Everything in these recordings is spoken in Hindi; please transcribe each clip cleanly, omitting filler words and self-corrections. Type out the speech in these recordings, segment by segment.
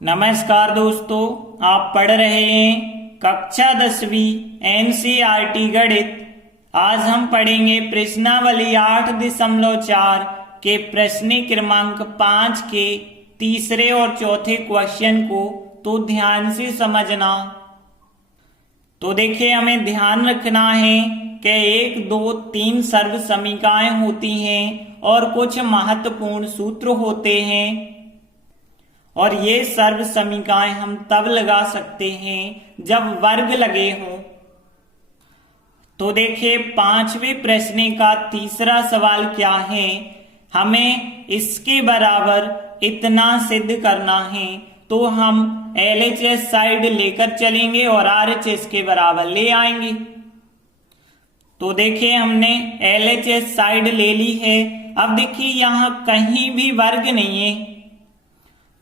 नमस्कार दोस्तों, आप पढ़ रहे हैं कक्षा 10वीं एनसीईआरटी गणित। आज हम पढ़ेंगे प्रश्नावली 8.4 के प्रश्न क्रमांक 5 के तीसरे और चौथे क्वेश्चन को। तो ध्यान से समझना। तो देखिए, हमें ध्यान रखना है कि 1, 2, 3 सर्व समीकरणाएं होती हैं और कुछ महत्वपूर्ण सूत्र होते हैं, और ये सर्व समीकरणाएं हम तब लगा सकते हैं जब वर्ग लगे हों। तो देखिए, 5वें प्रश्न का तीसरा सवाल क्या है। हमें इसके बराबर इतना सिद्ध करना है, तो हम LHS साइड लेकर चलेंगे और RHS के बराबर ले आएंगे। तो देखिए, हमने LHS साइड ले ली है। अब देखिए, यहां कहीं भी वर्ग नहीं है,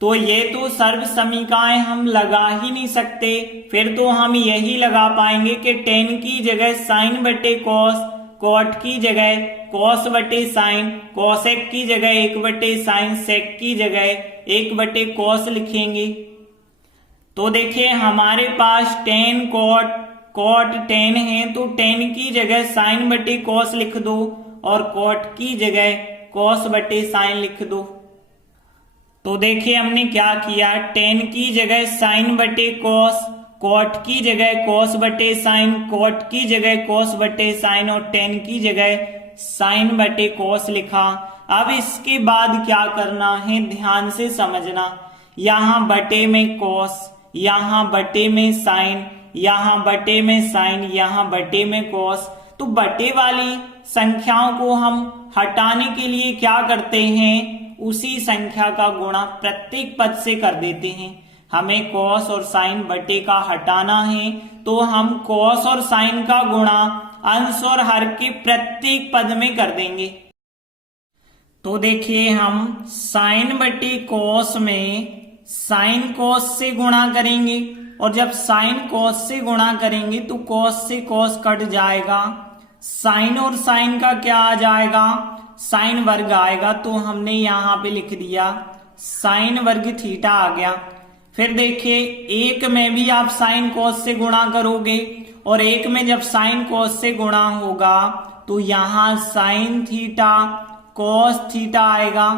तो ये तो सर्व समीकरणाएं हम लगा ही नहीं सकते। फिर तो हम यही लगा पाएंगे कि tan की जगह साइन बटे कॉस, कॉट की जगह कॉस बटे साइन, कॉसेक की जगह 1 बटे साइन, सेक की जगह 1 बटे कॉस लिखेंगे। तो देखिए, हमारे पास tan कॉट कॉट tan है, तो tan की जगह साइन बटे कॉस लिख दो और कॉट की जगह कॉस बटे साइन लिख दो। तो देखिए, हमने क्या किया, tan की जगह साइन बटे कॉस, कॉट की जगह कॉस बटे साइन, कॉट की जगह कॉस बटे साइन और tan की जगह साइन बटे कॉस लिखा। अब इसके बाद क्या करना है, ध्यान से समझना। यहां बटे में कॉस, यहां बटे में साइन, यहां बटे में साइन, यहां बटे में कॉस। तो बटे वाली संख्याओं को हम हटाने के लिए क्या करते हैं, उसी संख्या का गुणा प्रत्येक पद से कर देते हैं। हमें कॉस और साइन बटे का हटाना है, तो हम कॉस और साइन का गुणा अंश और हर के प्रत्येक पद में कर देंगे। तो देखिए, हम साइन बटे कॉस में साइन कॉस से गुणा करेंगे, और जब साइन कॉस से गुणा करेंगे तो कॉस से कॉस कट जाएगा। साइन और साइन का क्या आ जाएगा, साइन वर्ग आएगा। तो हमने यहां पे लिख दिया साइन वर्ग थीटा आ गया। फिर देखिए, एक में भी आप साइन कॉस से गुणा करोगे, और एक में जब साइन कॉस से गुणा होगा तो यहां साइन थीटा कॉस थीटा आएगा,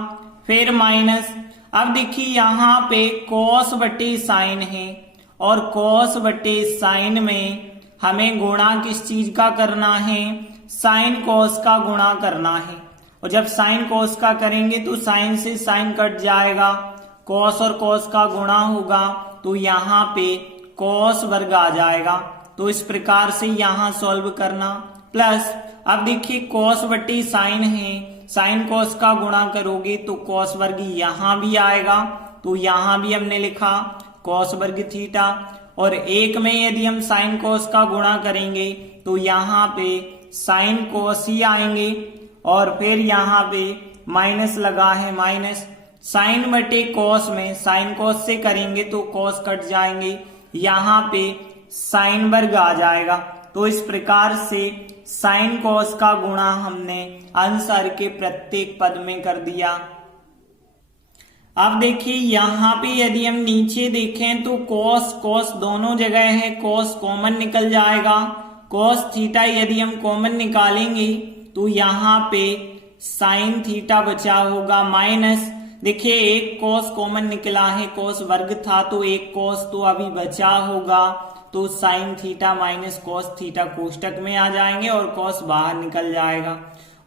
फिर माइनस। अब देखिए, यहां पे कॉस बटे साइन है, और कॉस बटे साइन में हमें गुणा किस चीज का करना है, साइन कॉस का गुणा करना है। और जब साइन कॉस का करेंगे तो साइन से साइन कट जाएगा, कॉस और कॉस का गुणा होगा, तो यहाँ पे कॉस वर्ग आ जाएगा। तो इस प्रकार से यहाँ सॉल्व करना। प्लस अब देखिए, कॉस बटे साइन है, साइन कॉस का गुणा करोगे तो कॉस वर्ग यहाँ भी आएगा, तो यहाँ भी हमने लिखा कॉस वर्ग थीटा। और एक में यदि हम साइन कॉस का गुणा करेंगे तो यहाँ पे साइन कॉस ही आएंगे, और फिर यहाँ पे माइनस लगा है, माइनस साइन बटे कॉस में साइन कॉस से करेंगे तो कॉस कट जाएंगे, यहाँ पे साइन वर्ग आ जाएगा। तो इस प्रकार से साइन कॉस का गुणा हमने अंश हर के प्रत्येक पद में कर दिया। अब देखिए, यहाँ पे यदि हम नीचे देखें तो कॉस कॉस दोनों जगह है, कॉस कॉमन निकल जाएगा। कॉस थीटा यदि हम कॉमन निकालेंगे तो यहाँ पे साइन थीटा बचा होगा, माइनस देखिए एक कॉस कॉमन निकला है, कॉस वर्ग था तो एक कॉस तो अभी बचा होगा, तो sine theta minus cos theta कोष्टक में आ जाएंगे और कॉस बाहर निकल जाएगा।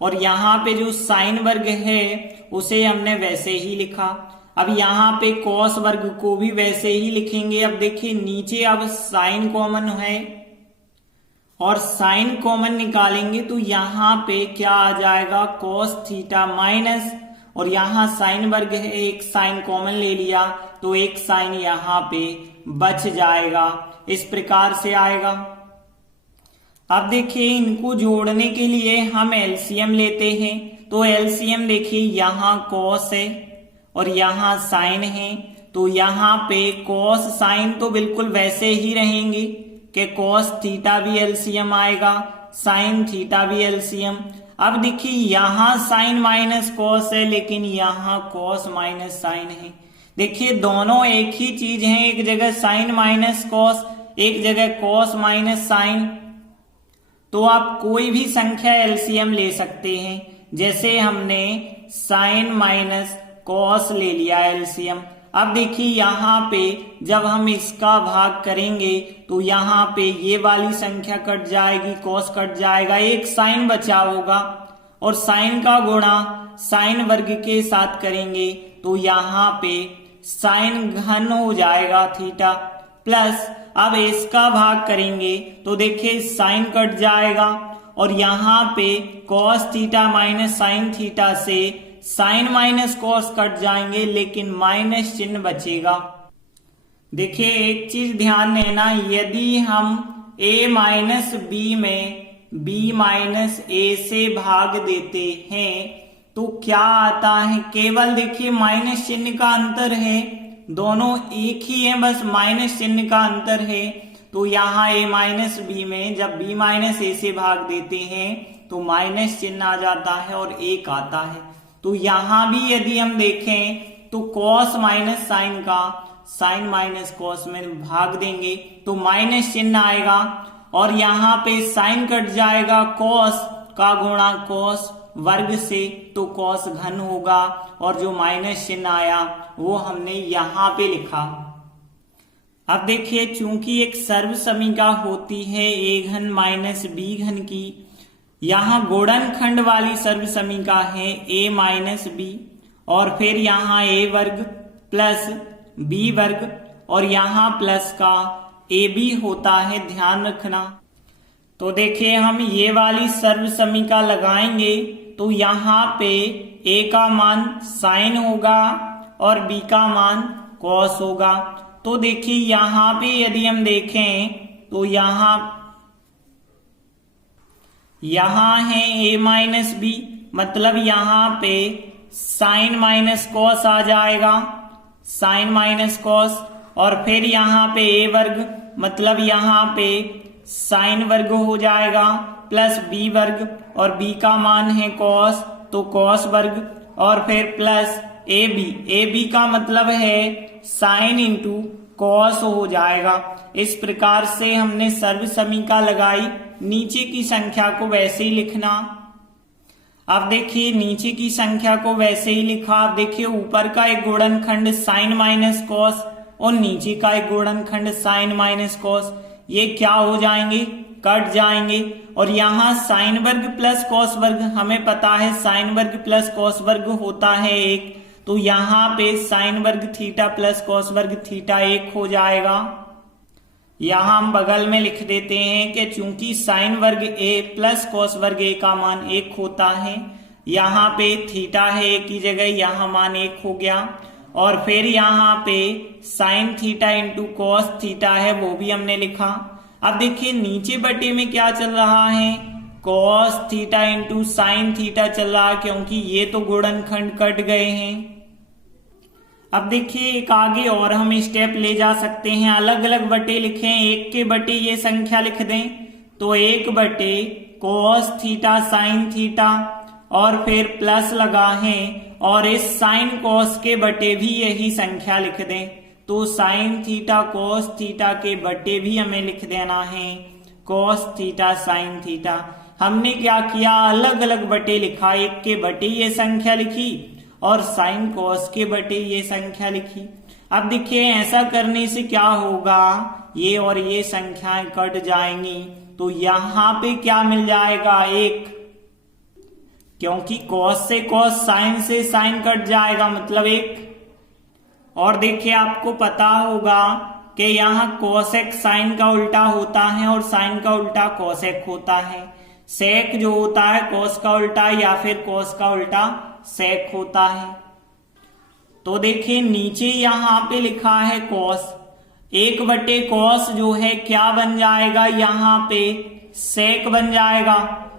और यहाँ पे जो साइन वर्ग है उसे हमने वैसे ही लिखा। अब यहाँ पे कॉस वर्ग को भी वैसे ही लिखेंगे। अब देखिए, नीचे अब साइन कॉमन है और साइन कॉमन निकालेंगे तो यहाँ पे क्या आ जाएगा, कॉस थीटा माइनस, और यहाँ साइन वर्ग है, एक साइन कॉमन ले लिया तो एक साइन यहाँ पे बच जाएगा। इस प्रकार से आएगा। अब देखिए, इनको जोड़ने के लिए हम एलसीएम लेते हैं। तो एलसीएम देखिए, यहाँ कॉस है और यहाँ साइन है, तो यहाँ पे कॉस साइन तो बिल्कुल वैसे ही रहेंगे कि कॉस थीटा भी एलसीएम आएगा, साइन थीटा भी एलसीएम। अब देखिए, यहाँ साइन माइनस कॉस है, लेकिन यहाँ कॉस माइनस साइन है, देखिए दोनों एक ही चीज हैं, एक जगह साइन माइनस कॉस, एक जगह कॉस माइनस साइन। तो आप कोई भी संख्या एलसीएम ले सकते हैं। जैसे हमने साइन माइनस कॉस ले लिया एलसीएम। अब देखिए यहाँ पे जब हम इसका भाग करेंगे तो यहाँ पे ये वाली संख्या कट जाएगी, कॉस कट जाएगा, एक साइन बचा होगा और साइन का गुणा साइन वर्ग के साथ करेंगे तो यहाँ पे साइन घन हो जाएगा थीटा, प्लस अब इसका भाग करेंगे तो देखिए साइन कट जाएगा और यहाँ पे cos theta minus sine theta से साइन माइनस कॉस कट जाएंगे, लेकिन माइनस चिन्ह बचेगा। देखिए एक चीज ध्यान देना, यदि हम a माइनस बी में b माइनस a से भाग देते हैं तो क्या आता है, केवल देखिए माइनस चिन्ह का अंतर है, दोनों एक ही है, बस माइनस चिन्ह का अंतर है। तो यहाँ a माइनस बी में जब b माइनस a से भाग देते हैं तो माइनस चिन्ह आ जाता है और 1 आता है। तो यहाँ भी यदि हम देखें तो कॉस माइनस साइन का साइन माइनस कॉस में भाग देंगे तो माइनस चिन्ह आएगा और यहाँ पे साइन कट जाएगा, कॉस का गुणा कॉस वर्ग से तो कॉस घन होगा और जो माइनस चिन्ह आया वो हमने यहाँ पे लिखा। अब देखिए चूंकि एक सर्व समीका होती है a घन माइनस b घन की, यहाँ गुणनखंड वाली सर्व समीका है a माइनस b और फिर यहाँ a वर्ग प्लस b वर्ग और यहाँ प्लस का ab होता है, ध्यान रखना। तो देखिए हम ये वाली सर्व समीका लगाएंगे तो यहाँ पे a का मान साइन होगा और b का मान कॉस होगा। तो देखिए यहाँ पे यदि हम देखें तो यहाँ है a माइनस बी, मतलब यहाँ पे साइन माइनस कॉस आ जाएगा, साइन माइनस कॉस, और फिर यहाँ पे a वर्ग मतलब यहाँ पे साइन वर्ग हो जाएगा प्लस b वर्ग और b का मान है कॉस तो कॉस वर्ग और फिर प्लस ab का मतलब है साइन इंटू कॉस हो जाएगा। इस प्रकार से हमने सर्व समीका लगाई, नीचे की संख्या को वैसे ही लिखना। अब देखिए नीचे की संख्या को वैसे ही लिखा। अब देखिए ऊपर का एक गुणनखंड साइन माइनस कॉस और नीचे का एक गुणनखंड साइन माइनस कॉस, ये क्या हो जाएंगे, कट जाएंगे। और यहाँ साइन वर्ग प्लस कॉस वर्ग, हमें पता है साइन वर्ग प्लस कॉस वर्ग होता है 1, तो यहाँ पे साइन वर्ग थीटा प्लस कॉस वर्ग थीटा 1 हो जाएगा। यहाँ हम बगल में लिख देते हैं कि चूंकि साइन वर्ग a प्लस कॉस वर्ग a का मान 1 होता है, यहाँ पे थीटा है a की जगह, यहाँ मान 1 हो गया। और फिर यहाँ पे sine theta into cos theta है, वो भी हमने लिखा। अब देखिए नीचे बटे में क्या चल रहा है, cos theta into sine theta चल रहा है, क्योंकि ये तो गुणनखंड कट गए हैं। अब देखिए एक आगे और हम स्टेप ले जा सकते हैं, अलग अलग बटे लिखें, 1 के बटे ये संख्या लिख दें तो 1 बटे कॉस थीटा साइन थीटा और फिर प्लस लगा है और इस साइन कॉस के बटे भी यही संख्या लिख दें तो साइन थीटा कॉस थीटा के बटे भी हमें लिख देना है कॉस थीटा साइन थीटा। हमने क्या किया, अलग अलग बटे लिखा, 1 के बटे ये संख्या लिखी और साइन कॉस के बटे ये संख्या लिखी। अब देखिए ऐसा करने से क्या होगा, ये और ये संख्याएं कट जाएंगी तो यहाँ पे क्या मिल जाएगा 1, क्योंकि कॉस से कॉस साइन से साइन कट जाएगा मतलब 1। और देखिए आपको पता होगा कि यहाँ कोसेक साइन का उल्टा होता है और साइन का उल्टा कोसेक होता है। सेक जो होता है कॉस का उल्टा या फिर कॉस का उल्टा सेक होता है। तो देखिए नीचे यहाँ पे लिखा है कॉस, 1 बटे कॉस जो है क्या बन जाएगा, यहाँ पे सेक बन जाएगा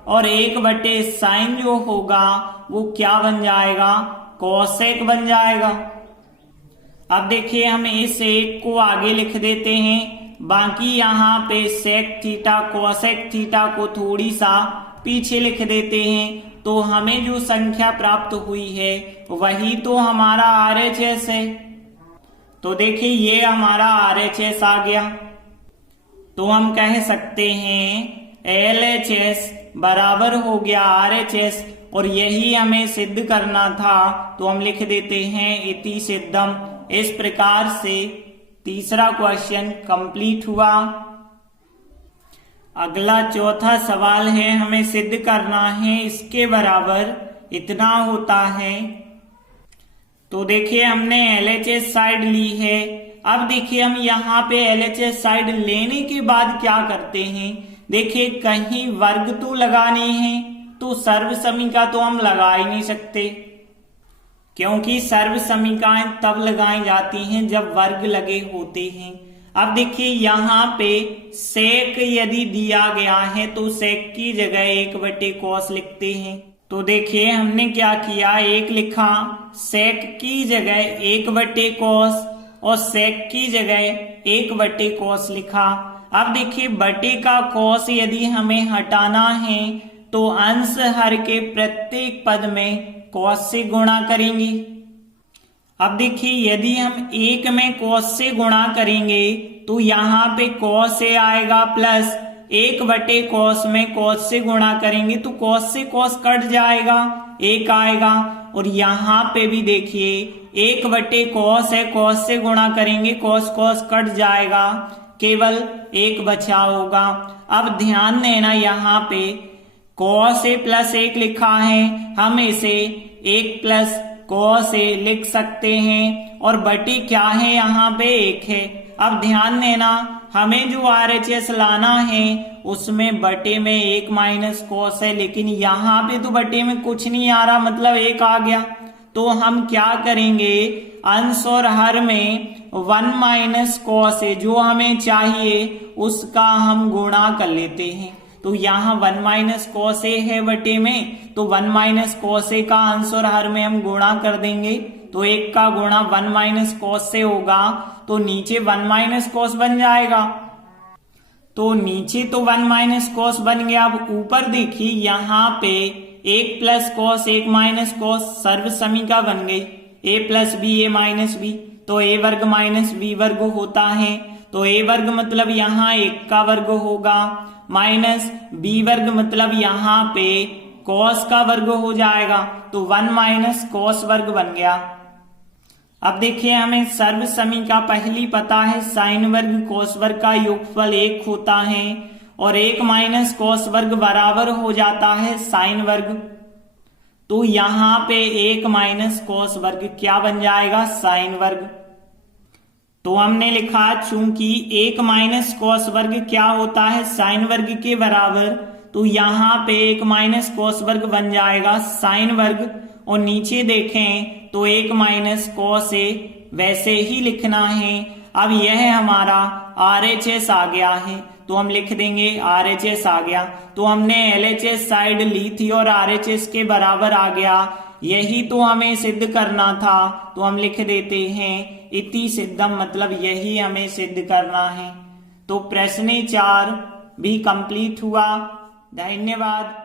और 1 बटे साइन जो होगा वो क्या बन जाएगा, कोसेक बन जाएगा। अब देखिए हम इस 1 को आगे लिख देते हैं, बाकी यहाँ पे सेक थीटा कोसेक थीटा को थोड़ी सा पीछे लिख देते हैं तो हमें जो संख्या प्राप्त हुई है वही तो हमारा RHS है। तो देखिए ये हमारा RHS आ गया। तो हम कह सकते हैं LHS बराबर हो गया RHS, और यही हमें सिद्ध करना था, तो हम लिख देते हैं इति सिद्धम। इस प्रकार से तीसरा क्वेश्चन कंप्लीट हुआ। अगला चौथा सवाल है, हमें सिद्ध करना है इसके बराबर इतना होता है। तो देखिए हमने LHS साइड ली है। अब देखिए हम यहाँ पे LHS साइड लेने के बाद क्या करते हैं, देखिए कहीं वर्ग तो लगाने हैं, तो सर्व समीका तो हम लगा ही नहीं सकते, क्योंकि सर्व समीकाएं तब लगाई जाती हैं जब वर्ग लगे होते हैं। अब देखिए यहाँ पे सेक यदि दिया गया है तो सेक की जगह 1/cos लिखते हैं। तो देखिए हमने क्या किया, एक लिखा, सेक की जगह 1/cos और सेक की जगह 1/cos लिखा। अब देखिए बटे का cos यदि हमें हटाना है तो अंश हर के प्रत्येक पद में cos से गुणा करेंगे। अब देखिए यदि हम एक में cos से गुणा करेंगे तो यहाँ पे cos से आएगा, प्लस 1/cos में cos से गुणा करेंगे तो cos से cos कट जाएगा, 1 आएगा। और यहाँ पे भी देखिए 1/cos है, cos से गुणा करेंगे cos कट जाएगा, केवल 1 बचा होगा। अब ध्यान देना यहाँ पे cos a प्लस 1 लिखा है, हम इसे 1 प्लस cos a लिख सकते हैं, और बटी क्या है यहाँ पे 1 है। अब ध्यान देना हमें जो RHS लाना है उसमें बटे में 1 माइनस cos है, लेकिन यहाँ पे तो बटे में कुछ नहीं आ रहा, मतलब 1 आ गया। तो हम क्या करेंगे, अंश और हर में 1 माइनस cos है जो हमें चाहिए उसका हम गुणा कर लेते हैं। तो यहाँ 1 माइनस cos a है बटे में, तो 1 माइनस cos a का अंश और हर में हम गुणा कर देंगे, तो 1 का गुणा 1 माइनस cos से होगा, तो नीचे 1 माइनस cos बन जाएगा। तो नीचे तो 1 माइनस cos बन गया। अब ऊपर देखिए यहाँ पे 1 प्लस cos 1 माइनस cos सर्व समीका बन गई, a plus B A minus B, तो a वर्ग माइनस बी वर्ग होता है। तो a वर्ग मतलब यहाँ 1 का वर्ग होगा, माइनस b वर्ग मतलब यहाँ पे cos का वर्ग हो जाएगा, तो 1 माइनस cos वर्ग बन गया। अब देखिए हमें सर्व समीका पहली पता है, साइन वर्ग cos वर्ग का योगफल 1 होता है, और 1 माइनस cos वर्ग बराबर हो जाता है साइन वर्ग। तो यहाँ पे 1 माइनस cos वर्ग क्या बन जाएगा, साइन वर्ग। तो हमने लिखा चूंकि 1 माइनस cos वर्ग क्या होता है, साइन वर्ग के बराबर, तो यहाँ पे 1 माइनस cos वर्ग बन जाएगा साइन वर्ग। और नीचे देखें तो 1 माइनस cos a वैसे ही लिखना है। अब यह हमारा RHS आ गया है, तो हम लिख देंगे RHS आ गया। तो हमने LHS साइड ली थी और RHS के बराबर आ गया, यही तो हमें सिद्ध करना था, तो हम लिख देते हैं इति सिद्धम, मतलब यही हमें सिद्ध करना है। तो प्रश्न 4 भी कंप्लीट हुआ। धन्यवाद।